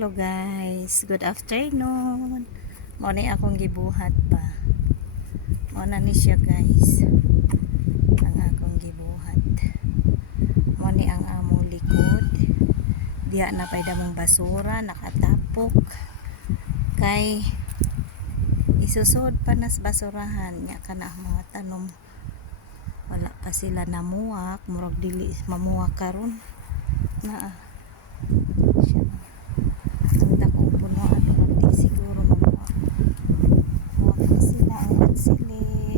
Hello guys, good afternoon. Mao ni akong gibuhat pa. Mao na ni siya guys. Ang akong gibuhat. Mao ni ang among likod. Diya na pay damong basura nakatapok. Kay isusod pa nas basurahan nya kana mga tanom. Wala pa sila namuwak, murag dili mamuwak karon. Na siya. Ang dakong puno ano di siguro mamuwak. Muwak na sila ang matsili.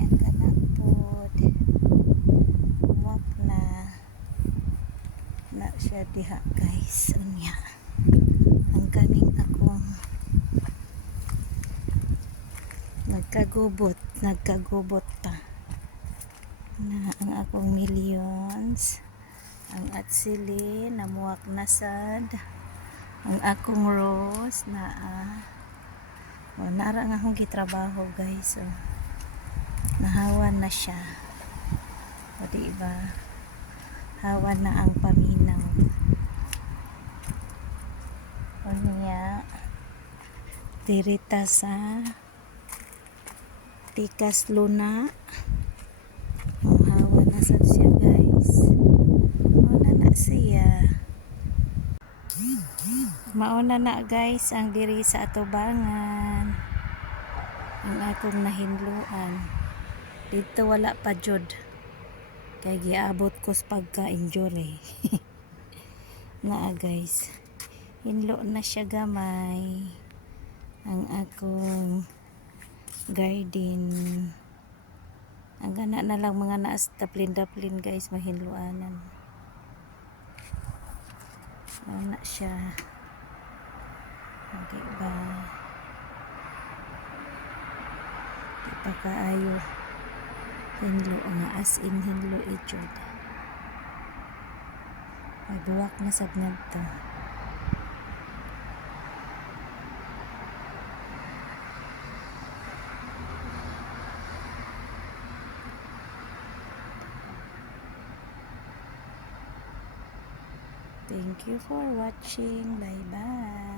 Yan kanapod. Muwak na siya diha guys. Unya. Ang kaning akong nagkagubot pa na ang akong millions, ang atsili namuwak na sad, ang akong rose na nara nga akong gitrabaho guys. So nahawan na siya, o diba hawan na ang paminaw. O niya tirita sa Tikas Luna. Hawa na sad siya guys. Mauna na siya. Mauna na guys ang diri sa atubangan. Ang akong nahinluan. Dito wala pa jud. Kaya giabot ko sa pagka-injury. Naa guys. Hinlo na siya gamay. Ang akong garden. Ang gana na lang mga naas daplin guys, mahinluanan. Wala siya. Okay ba? Di pa kaayo. Hinlo nga as in hinlo ijod. May buwak na sad ngadto. Thank you for watching. Bye bye.